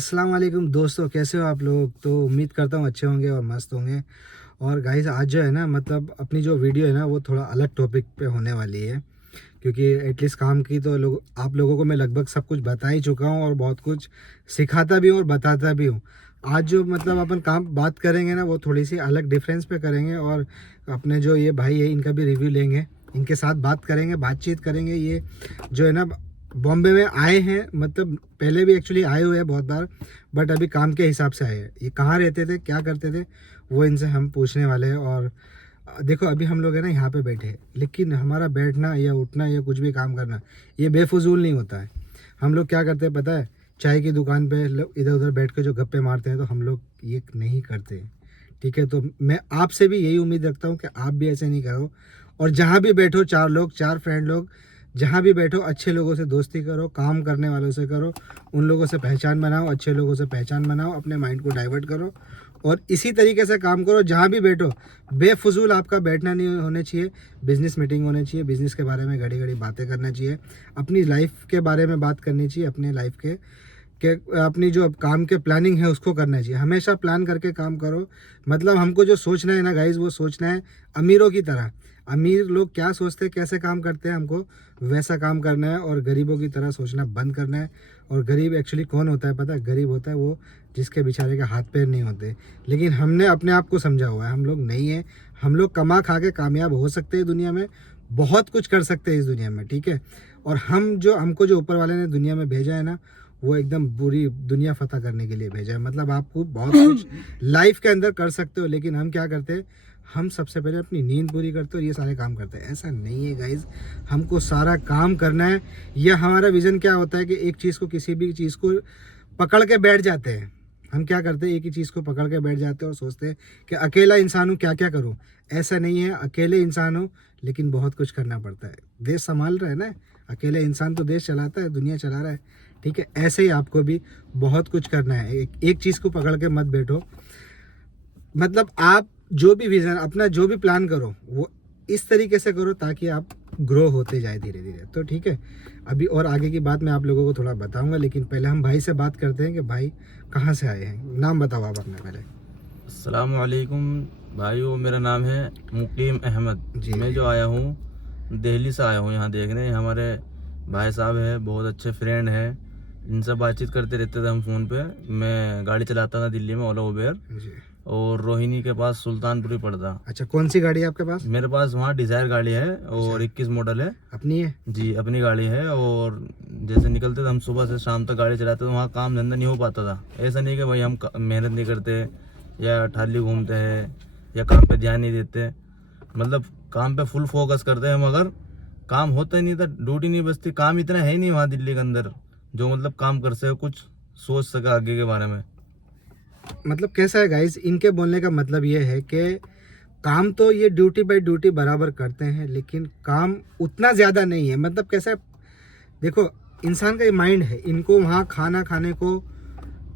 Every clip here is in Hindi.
अस्सलाम वालेकुम दोस्तों, कैसे हो आप लोग। तो उम्मीद करता हूँ अच्छे होंगे और मस्त होंगे। और गाइस आज जो है ना, मतलब अपनी जो वीडियो है ना वो थोड़ा अलग टॉपिक पे होने वाली है, क्योंकि एटलीस्ट काम की तो लोग आप लोगों को मैं लगभग सब कुछ बता ही चुका हूँ और बहुत कुछ सिखाता भी हूँ और बताता भी हूँ। आज जो मतलब अपन काम बात करेंगे ना वो थोड़ी सी अलग डिफरेंस पे करेंगे, और अपने जो ये भाई है इनका भी रिव्यू लेंगे, इनके साथ बात करेंगे, बातचीत करेंगे। ये जो है ना बॉम्बे में आए हैं, मतलब पहले भी एक्चुअली आए हुए हैं बहुत बार, बट अभी काम के हिसाब से आए हैं। ये कहाँ रहते थे, क्या करते थे, वो इनसे हम पूछने वाले हैं। और देखो अभी हम लोग है ना यहाँ पे बैठे हैं, लेकिन हमारा बैठना या उठना या कुछ भी काम करना ये बेफजूल नहीं होता है। हम लोग क्या करते हैं पता है, चाय की दुकान पे इधर उधर बैठ के जो गप्पे मारते हैं, तो हम लोग ये नहीं करते। ठीक है, तो मैं आपसे भी यही उम्मीद रखता हूँ कि आप भी ऐसे नहीं करो। और जहाँ भी बैठो, चार लोग, चार फ्रेंड लोग, जहाँ भी बैठो अच्छे लोगों से दोस्ती करो, काम करने वालों से करो, उन लोगों से पहचान बनाओ, अच्छे लोगों से पहचान बनाओ, अपने माइंड को डाइवर्ट करो और इसी तरीके से काम करो। जहाँ भी बैठो बेफजूल आपका बैठना नहीं होना चाहिए। बिजनेस मीटिंग होनी चाहिए, बिजनेस के बारे में घड़ी घड़ी बातें करना चाहिए, अपनी लाइफ के बारे में बात करनी चाहिए, अपने लाइफ के अपनी जो अब काम के प्लानिंग है उसको करना चाहिए। हमेशा प्लान करके काम करो। मतलब हमको जो सोचना है ना गाइज, वो सोचना है अमीरों की तरह। अमीर लोग क्या सोचते हैं, कैसे काम करते हैं, हमको वैसा काम करना है और गरीबों की तरह सोचना बंद करना है। और गरीब एक्चुअली कौन होता है पता है? गरीब होता है वो जिसके बेचारे के हाथ पैर नहीं होते। लेकिन हमने अपने आप को समझा हुआ है हम लोग नहीं है। हम लोग कमा खा के कामयाब हो सकते हैं दुनिया में, बहुत कुछ कर सकते हैं इस दुनिया में। ठीक है, और हमको जो ऊपर वाले ने दुनिया में भेजा है ना, वो एकदम पूरी दुनिया फतह करने के लिए भेजा है। मतलब आपको बहुत कुछ लाइफ के अंदर कर सकते हो, लेकिन हम क्या करते हैं, हम सबसे पहले अपनी नींद पूरी करते हो, ये सारे काम करते हैं। ऐसा नहीं है गाइज, हमको सारा काम करना है। यह हमारा विज़न क्या होता है कि एक चीज़ को, किसी भी चीज़ को पकड़ के बैठ जाते हैं। हम क्या करते हैं, एक ही चीज़ को पकड़ के बैठ जाते हैं और सोचते हैं कि अकेला इंसान हूँ, क्या क्या करूँ। ऐसा नहीं है, अकेले इंसान हो लेकिन बहुत कुछ करना पड़ता है। देश संभाल रहा है ना, अकेले इंसान तो देश चलाता है, दुनिया चला रहा है। ठीक है, ऐसे ही आपको भी बहुत कुछ करना है। एक चीज़ को पकड़ के मत बैठो। मतलब आप जो भी विज़न अपना, जो भी प्लान करो, वो इस तरीके से करो ताकि आप ग्रो होते जाए धीरे धीरे। तो ठीक है, अभी और आगे की बात मैं आप लोगों को थोड़ा बताऊंगा, लेकिन पहले हम भाई से बात करते हैं कि भाई कहाँ से आए हैं। नाम बताओ आप अपना पहले। अस्सलाम वालेकुम भाइयों, मेरा नाम है मुकीम अहमद। जी मैं जी। जो आया हूँ दिल्ली से आया हूँ यहाँ देखने। हमारे भाई साहब है, बहुत अच्छे फ्रेंड है, इनसे बातचीत करते रहते थे हम फ़ोन पे। मैं गाड़ी चलाता था दिल्ली में, ओला उबेर, जी। और रोहिणी के पास सुल्तानपुरी पड़ता। अच्छा, कौन सी गाड़ी है आपके पास? मेरे पास वहाँ डिज़ायर गाड़ी है और अच्छा, 21 मॉडल है। अपनी है? जी, अपनी गाड़ी है। और जैसे निकलते थे हम सुबह से शाम तक गाड़ी चलाते, तो वहाँ काम धंधा नहीं हो पाता था। ऐसा नहीं कि भाई हम मेहनत नहीं करते या ठाली घूमते हैं या काम पे ध्यान नहीं देते। मतलब काम पे फुल फोकस करते हैं, मगर काम होता ही नहीं था, ड्यूटी नहीं बचती। काम इतना है ही नहीं वहाँ दिल्ली के अंदर जो मतलब काम कर सके, कुछ सोच सके आगे के बारे में। मतलब कैसा है गाइस, इनके बोलने का मतलब ये है कि काम तो ये ड्यूटी बाई ड्यूटी बराबर करते हैं, लेकिन काम उतना ज़्यादा नहीं है। मतलब कैसा है, देखो इंसान का ये माइंड है, इनको वहाँ खाना खाने को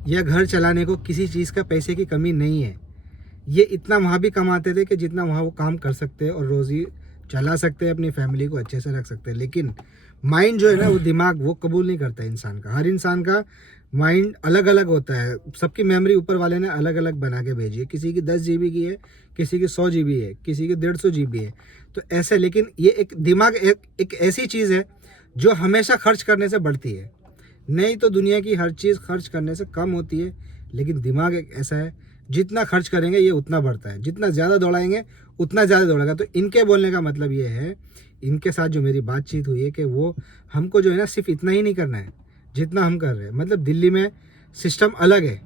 या घर चलाने को किसी चीज़ का पैसे की कमी नहीं है। ये इतना वहाँ भी कमाते थे कि जितना वहाँ वो काम कर सकते हैं और रोज़ी चला सकते हैं, अपनी फैमिली को अच्छे से रख सकते हैं। लेकिन माइंड जो है ना, वो दिमाग वो कबूल नहीं करता इंसान का। हर इंसान का माइंड अलग अलग होता है। सबकी मेमोरी ऊपर वाले ने अलग अलग बना के भेजी है। किसी की 10 GB की है, किसी की 100 GB है, किसी की 150 GB है। तो ऐसे, लेकिन ये एक दिमाग एक ऐसी चीज़ है जो हमेशा खर्च करने से बढ़ती है। नहीं तो दुनिया की हर चीज़ खर्च करने से कम होती है, लेकिन दिमाग एक ऐसा है, जितना खर्च करेंगे ये उतना बढ़ता है, जितना ज़्यादा दौड़ाएंगे उतना ज़्यादा दौड़ेगा। तो इनके बोलने का मतलब ये है, इनके साथ जो मेरी बातचीत हुई है, कि वो हमको जो है ना सिर्फ इतना ही नहीं करना है जितना हम कर रहे हैं। मतलब दिल्ली में सिस्टम अलग है।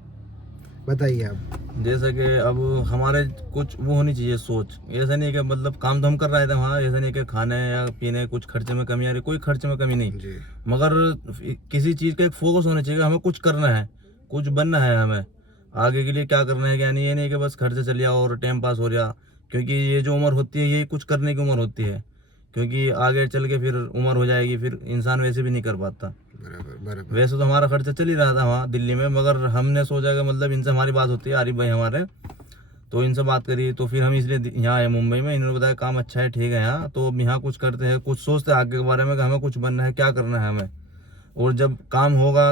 बताइए आप। जैसा कि अब हमारे कुछ वो होनी चाहिए सोच। ऐसा नहीं कि मतलब काम तो हम कर रहे थे वहाँ, ऐसा नहीं कि खाने या पीने कुछ खर्चे में कमी आ रही, कोई खर्चे में कमी नहीं। जी। मगर किसी चीज़ का एक फोकस होना चाहिए कि हमें कुछ करना है, कुछ बनना है, हमें आगे के लिए क्या करना है क्या नहीं। ये नहीं कि बस खर्चे चल गया और टाइम पास हो रहा, क्योंकि ये जो उम्र होती है यही कुछ करने की उम्र होती है। क्योंकि आगे चल के फिर उम्र हो जाएगी, फिर इंसान वैसे भी नहीं कर पाता। बराबर बराबर। वैसे तो हमारा खर्चा चल ही रहा था वहाँ दिल्ली में, मगर हमने सोचा कि मतलब इनसे हमारी बात होती है, आरिफ भाई हमारे, तो इनसे बात करी, तो फिर हम इसलिए यहाँ आए मुंबई में। इन्होंने बताया काम अच्छा है, ठीक है यहाँ, तो अब यहाँ कुछ करते हैं, कुछ सोचते हैं आगे के बारे में कि हमें कुछ बनना है, क्या करना है हमें। और जब काम होगा,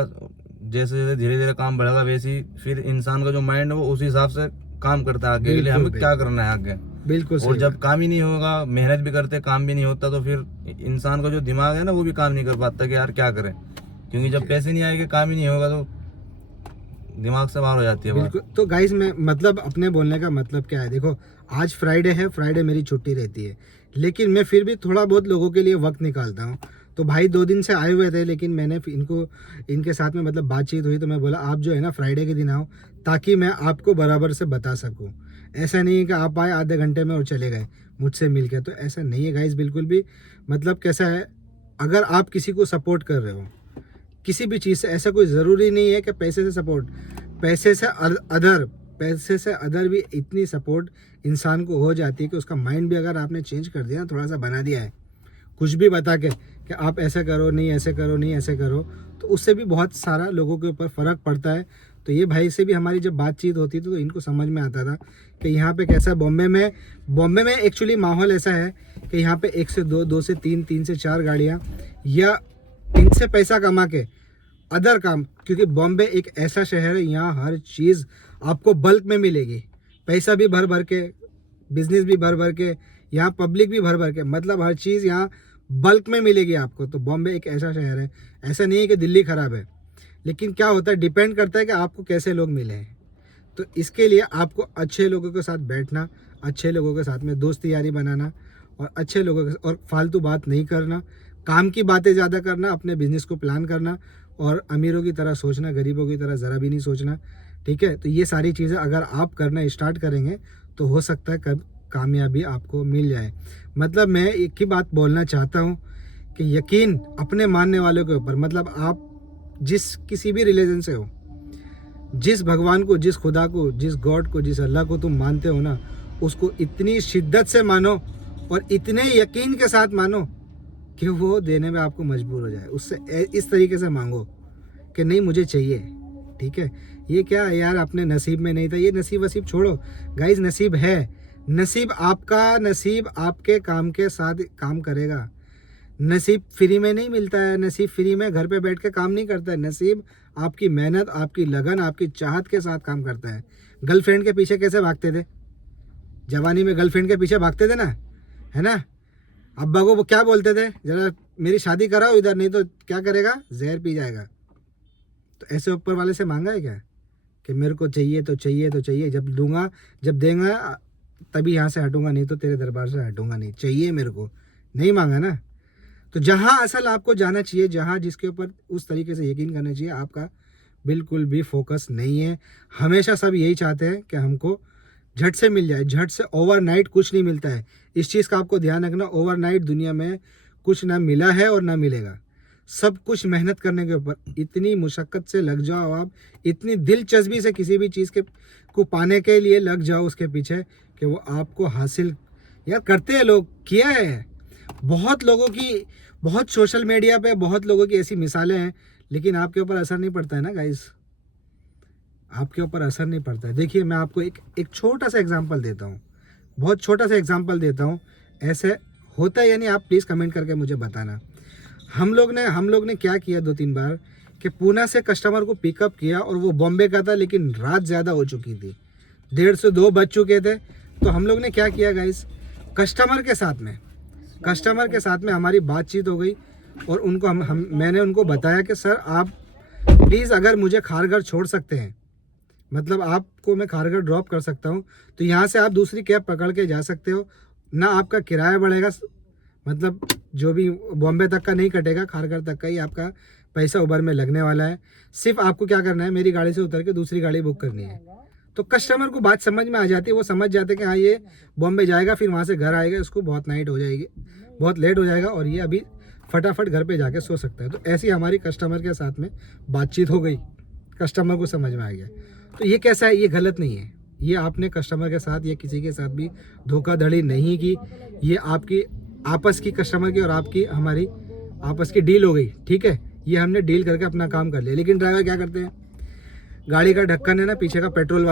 जैसे जैसे धीरे धीरे काम बढ़ेगा वैसे ही फिर इंसान का जो माइंड है वो उसी हिसाब से काम करता है आगे के लिए हमें क्या करना है आगे। बिल्कुल और जब काम ही नहीं होगा, मेहनत भी करते काम भी नहीं होता, तो फिर इंसान का जो दिमाग है ना वो भी काम नहीं कर पाता कि यार क्या करें, क्योंकि जब पैसे नहीं आएंगे काम ही नहीं होगा तो दिमाग से बाहर हो जाती है बात। बिल्कुल। तो गाइस मैं मतलब अपने बोलने का मतलब क्या है, देखो आज फ्राइडे है, फ्राइडे मेरी छुट्टी रहती है, लेकिन मैं फिर भी थोड़ा बहुत लोगों के लिए वक्त निकालता हूँ। तो भाई 2 दिन से आए हुए थे, लेकिन मैंने इनके साथ में मतलब बातचीत हुई तो मैं बोला आप जो है ना फ्राइडे के दिन आओ, ताकि मैं आपको बराबर से बता सकूँ। ऐसा नहीं है कि आप आए आधे घंटे में और चले गए मुझसे मिल के, तो ऐसा नहीं है गाइस बिल्कुल भी। मतलब कैसा है, अगर आप किसी को सपोर्ट कर रहे हो किसी भी चीज़ से, ऐसा कोई ज़रूरी नहीं है कि पैसे से सपोर्ट, पैसे से अदर भी इतनी सपोर्ट इंसान को हो जाती है कि उसका माइंड भी अगर आपने चेंज कर दिया, थोड़ा सा बना दिया है कुछ भी बता के कि आप ऐसा करो, नहीं ऐसे करो, नहीं ऐसे करो, तो उससे भी बहुत सारा लोगों के ऊपर फ़र्क पड़ता है। तो ये भाई से भी हमारी जब बातचीत होती थी तो इनको समझ में आता था कि यहाँ पे कैसा बॉम्बे में एक्चुअली माहौल ऐसा है कि यहाँ पे 1 से 2, 2 से 3, 3 से 4 गाड़ियाँ, या इनसे पैसा कमा के अदर काम, क्योंकि बॉम्बे एक ऐसा शहर है यहाँ हर चीज़ आपको बल्क में मिलेगी, पैसा भी भर भर के, बिजनेस भी भर भर के, यहाँ पब्लिक भी भर भर के, मतलब हर चीज़ यहाँ बल्क में मिलेगी आपको। तो बॉम्बे एक ऐसा शहर है, ऐसा नहीं है कि दिल्ली ख़राब है, लेकिन क्या होता है डिपेंड करता है कि आपको कैसे लोग मिले हैं। तो इसके लिए आपको अच्छे लोगों के साथ बैठना, अच्छे लोगों के साथ में दोस्ती यारी बनाना, और अच्छे लोगों के, और फालतू बात नहीं करना, काम की बातें ज़्यादा करना, अपने बिजनेस को प्लान करना, और अमीरों की तरह सोचना, गरीबों की तरह ज़रा भी नहीं सोचना। ठीक है, तो ये सारी चीज़ें अगर आप करना स्टार्ट करेंगे तो हो सकता है कब कामयाबी आपको मिल जाए। मतलब मैं एक ही बात बोलना चाहता हूँ कि यकीन अपने मानने वालों के ऊपर, मतलब आप जिस किसी भी रिलीजन से हो, जिस भगवान को, जिस खुदा को, जिस गॉड को, जिस अल्लाह को तुम मानते हो ना, उसको इतनी शिद्दत से मानो और इतने यकीन के साथ मानो कि वो देने में आपको मजबूर हो जाए। उससे इस तरीके से मांगो कि नहीं मुझे चाहिए। ठीक है, ये क्या यार अपने नसीब में नहीं था, ये नसीब वसीब छोड़ो गाइस, नसीब है, नसीब आपका, नसीब आपके काम के साथ काम करेगा। नसीब फ्री में नहीं मिलता है, नसीब फ्री में घर पे बैठ के काम नहीं करता है, नसीब आपकी मेहनत, आपकी लगन, आपकी चाहत के साथ काम करता है। गर्लफ्रेंड के पीछे कैसे भागते थे जवानी में, गर्लफ्रेंड के पीछे भागते थे ना, है ना, अब्बा को वो क्या बोलते थे, जरा मेरी शादी कराओ इधर, नहीं तो क्या करेगा, जहर पी जाएगा। तो ऐसे ऊपर वाले से मांगा है क्या कि मेरे को चाहिए तो चाहिए तो चाहिए, जब दूंगा, जब देंगे तभी यहाँ से हटूंगा, नहीं तो तेरे दरबार से हटूंगा नहीं, चाहिए मेरे को, नहीं मांगा ना। तो जहाँ असल आपको जाना चाहिए, जहाँ जिसके ऊपर उस तरीके से यकीन करना चाहिए, आपका बिल्कुल भी फोकस नहीं है। हमेशा सब यही चाहते हैं कि हमको झट से मिल जाए, झट से, ओवरनाइट कुछ नहीं मिलता है। इस चीज़ का आपको ध्यान रखना, ओवरनाइट दुनिया में कुछ ना मिला है और ना मिलेगा। सब कुछ मेहनत करने के ऊपर, इतनी मुशक्क़त से लग जाओ आप, इतनी दिलचस्पी से किसी भी चीज़ के को पाने के लिए लग जाओ उसके पीछे कि वो आपको हासिल, यार करते हैं लोग, किया है बहुत लोगों की, बहुत सोशल मीडिया पे बहुत लोगों की ऐसी मिसालें हैं, लेकिन आपके ऊपर असर नहीं पड़ता है ना गाइस, आपके ऊपर असर नहीं पड़ता है। देखिए मैं आपको एक छोटा सा एग्जांपल देता हूँ, बहुत छोटा सा एग्जांपल देता हूँ, ऐसे होता है या नहीं आप प्लीज़ कमेंट करके मुझे बताना। हम लोग ने क्या किया 2-3 बार कि पूना से कस्टमर को पिकअप किया, और वो बॉम्बे का था, लेकिन रात ज़्यादा हो चुकी थी, 1:30 से 2 बज चुके थे। तो हम लोग ने क्या किया गाइस, कस्टमर के साथ में हमारी बातचीत हो गई, और उनको मैंने उनको बताया कि सर आप प्लीज़ अगर मुझे खारघर छोड़ सकते हैं, मतलब आपको मैं खारघर ड्रॉप कर सकता हूँ, तो यहाँ से आप दूसरी कैब पकड़ के जा सकते हो ना, आपका किराया बढ़ेगा, मतलब जो भी बॉम्बे तक का नहीं कटेगा, खारघर तक का ही आपका पैसा उबर में लगने वाला है। सिर्फ आपको क्या करना है, मेरी गाड़ी से उतर के दूसरी गाड़ी बुक करनी है। तो कस्टमर को बात समझ में आ जाती है, वो समझ जाते हैं कि हाँ ये बॉम्बे जाएगा, फिर वहाँ से घर आएगा, इसको बहुत नाइट हो जाएगी, बहुत लेट हो जाएगा, और ये अभी फटाफट घर पे जाके सो सकता है। तो ऐसी हमारी कस्टमर के साथ में बातचीत हो गई, कस्टमर को समझ में आ गया। तो ये कैसा है, ये गलत नहीं है, ये आपने कस्टमर के साथ या किसी के साथ भी धोखाधड़ी नहीं की, ये आपकी आपस की, कस्टमर की और आपकी, हमारी आपस की डील हो गई। ठीक है, ये हमने डील करके अपना काम कर लिया। लेकिन ड्राइवर क्या करते हैं, गाड़ी का ढक्कन है ना पीछे का, पेट्रोल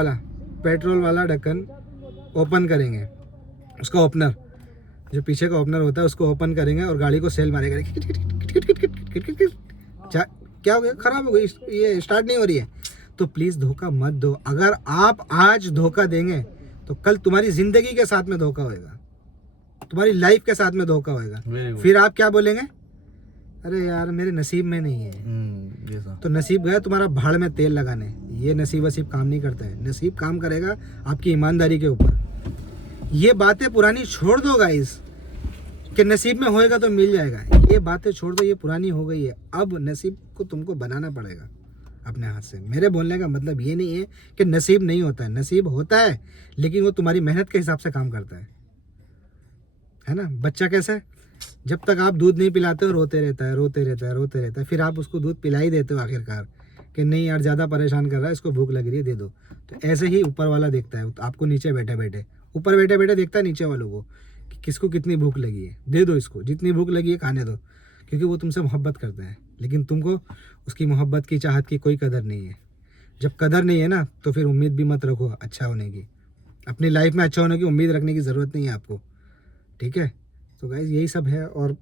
वाला ढक्कन ओपन करेंगे, उसका ओपनर, जो पीछे का ओपनर होता है उसको ओपन करेंगे और गाड़ी को सेल मारेगा, क्या हो गया, खराब हो गई, ये स्टार्ट नहीं हो रही है। तो प्लीज़ धोखा मत दो। अगर आप आज धोखा देंगे तो कल तुम्हारी ज़िंदगी के साथ में धोखा होएगा, तुम्हारी लाइफ के साथ में धोखा होएगा। Very good. फिर आप क्या बोलेंगे, अरे यार मेरे नसीब में नहीं है। ये सर। तो नसीब गया तुम्हारा भाड़ में तेल लगाने। ये नसीब वसीब काम नहीं करता है। नसीब काम करेगा आपकी ईमानदारी के ऊपर। ये बातें पुरानी छोड़ दो गाइस, कि नसीब में होएगा तो मिल जाएगा। ये बातें छोड़ दो, ये पुरानी हो गई है। अब नसीब को तुमको बनाना पड़ेगा अपने हाथ से। मेरे बोलने का मतलब ये नहीं है कि नसीब नहीं होता है, नसीब होता है, लेकिन वो तुम्हारी मेहनत के हिसाब से काम करता है ना। बच्चा कैसा, जब तक आप दूध नहीं पिलाते हो रोते रहता है, रोते रहता है, रोते रहता है। फिर आप उसको दूध पिला ही देते हो आखिरकार, कि नहीं यार ज़्यादा परेशान कर रहा है, इसको भूख लग रही है, दे दो। तो ऐसे ही ऊपर वाला देखता है आपको, नीचे बैठे बैठे, ऊपर बैठे बैठे देखता है नीचे वालों को कि किसको कितनी भूख लगी है, दे दो इसको, जितनी भूख लगी है खाने दो, क्योंकि वो तुमसे मोहब्बत करता है। लेकिन तुमको उसकी मोहब्बत की, चाहत की कोई कदर नहीं है। जब कदर नहीं है ना, तो फिर उम्मीद भी मत रखो अच्छा होने की। अपनी लाइफ में अच्छा होने की उम्मीद रखने की ज़रूरत नहीं है आपको, ठीक है। तो गाइस यही सब है। और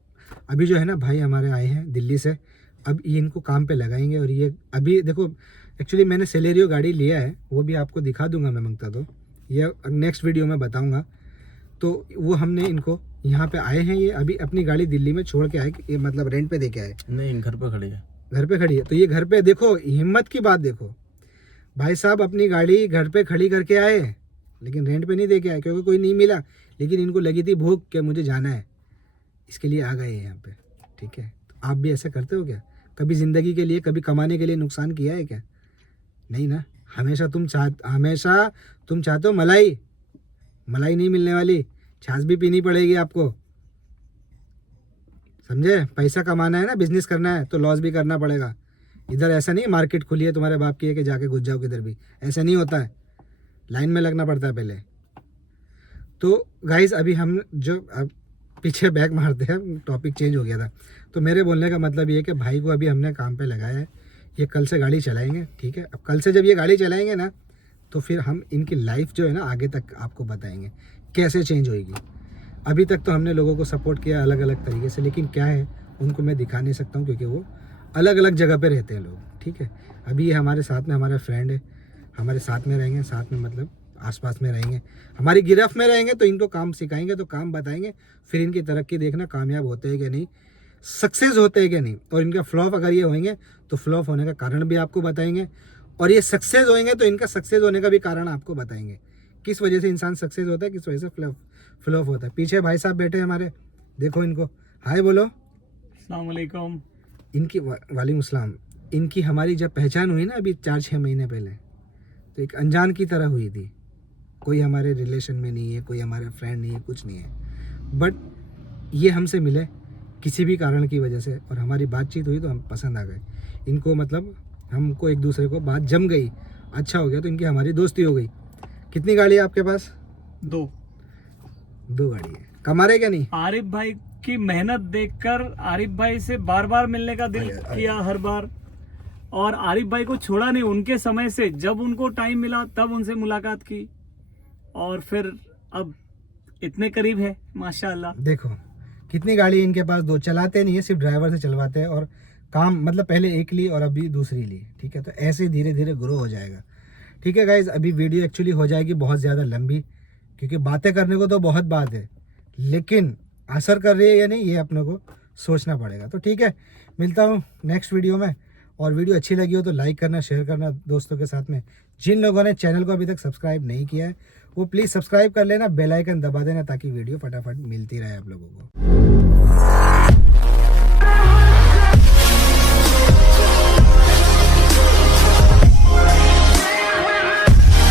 अभी जो है ना, भाई हमारे आए हैं दिल्ली से, अब ये इनको काम पे लगाएंगे। और ये अभी देखो, एक्चुअली मैंने सेलेरियो गाड़ी लिया है, वो भी आपको दिखा दूंगा मैं मंगता तो, ये नेक्स्ट वीडियो में बताऊंगा। तो वो हमने इनको यहाँ पे आए हैं, ये अभी अपनी गाड़ी दिल्ली में छोड़ के आए, ये मतलब रेंट पे दे के आए। नहीं, घर पे खड़ी है। घर पे खड़ी है, तो ये घर पे देखो, हिम्मत की बात देखो, भाई साहब अपनी गाड़ी घर पे खड़ी करके आए, लेकिन रेंट पे नहीं दे के आए, क्योंकि कोई नहीं मिला। लेकिन इनको लगी थी भूख कि मुझे जाना है, इसके लिए आ गए यहाँ पे, ठीक है। तो आप भी ऐसा करते हो क्या? कभी ज़िंदगी के लिए, कभी कमाने के लिए नुकसान किया है क्या? नहीं ना। हमेशा तुम चाहते हो मलाई नहीं मिलने वाली, छाछ भी पीनी पड़ेगी आपको, समझे। पैसा कमाना है ना, बिजनेस करना है, तो लॉस भी करना पड़ेगा। इधर ऐसा नहीं मार्केट खुली है तुम्हारे बाप की है कि जाके घुस जाओ किधर भी, ऐसा नहीं होता है। लाइन में लगना पड़ता है पहले। तो गाइस अभी हम जो अब पीछे बैक मारते हैं, टॉपिक चेंज हो गया था। तो मेरे बोलने का मतलब ये है कि भाई को अभी हमने काम पे लगाया है, ये कल से गाड़ी चलाएंगे, ठीक है। अब कल से जब ये गाड़ी चलाएंगे ना, तो फिर हम इनकी लाइफ जो है ना आगे तक आपको बताएंगे कैसे चेंज होएगी। अभी तक तो हमने लोगों को सपोर्ट किया अलग अलग तरीके से, लेकिन क्या है उनको मैं दिखा नहीं सकता हूँ, क्योंकि वो अलग अलग जगह पे रहते हैं लोग, ठीक है। अभी ये हमारे साथ में हमारा फ्रेंड है, हमारे साथ में रहेंगे, साथ में मतलब आसपास में रहेंगे, हमारी गिरफ्त में रहेंगे। तो इनको काम सिखाएंगे, तो काम बताएंगे, फिर इनकी तरक्की देखना, कामयाब होते हैं कि नहीं, सक्सेस होते हैं कि नहीं। और इनका फ्लॉप अगर ये होंगे तो फ्लॉप होने का कारण भी आपको बताएंगे, और ये सक्सेस होंगे तो इनका सक्सेस होने का भी कारण आपको बताएंगे, किस वजह से इंसान सक्सेस होता है, किस वजह से फ्लॉप होता है। पीछे भाई साहब बैठे हैं हमारे, देखो इनको हाय बोलो। अस्सलाम वालेकुम। इनकी वालेकुम सलाम। इनकी हमारी जब पहचान हुई ना अभी 4-6 महीने पहले, तो एक अनजान की तरह हुई थी। कोई हमारे रिलेशन में नहीं है, कोई हमारे फ्रेंड नहीं है, कुछ नहीं है। बट ये हमसे मिले किसी भी कारण की वजह से, और हमारी बातचीत हुई तो हम पसंद आ गए इनको। मतलब हमको एक दूसरे को बात जम गई, अच्छा हो गया, तो इनकी हमारी दोस्ती हो गई। कितनी गाड़ी है आपके पास? 2 गाड़ी है। कमा रहे क्या नहीं? आरिफ भाई की मेहनत देखकर आरिफ भाई से बार बार मिलने का दिल किया हर बार, और आरिफ भाई को छोड़ा नहीं। उनके समय से जब उनको टाइम मिला तब उनसे मुलाकात की, और फिर अब इतने करीब है माशाल्लाह। देखो कितनी गाड़ी है इनके पास, 2 चलाते नहीं है, सिर्फ ड्राइवर से चलवाते हैं। और काम मतलब पहले एक ली और अभी दूसरी ली, ठीक है। तो ऐसे धीरे धीरे ग्रो हो जाएगा, ठीक है गाइज। अभी वीडियो एक्चुअली हो जाएगी बहुत ज़्यादा लंबी, क्योंकि बातें करने को तो बहुत बात है, लेकिन असर कर रही है या नहीं ये अपने को सोचना पड़ेगा। तो ठीक है, मिलता हूँ नेक्स्ट वीडियो में। और वीडियो अच्छी लगी हो तो लाइक करना, शेयर करना दोस्तों के साथ में। जिन लोगों ने चैनल को अभी तक सब्सक्राइब नहीं किया है वो प्लीज़ सब्सक्राइब कर लेना, बेल आइकन दबा देना, ताकि वीडियो फटाफट मिलती रहे आप लोगों को।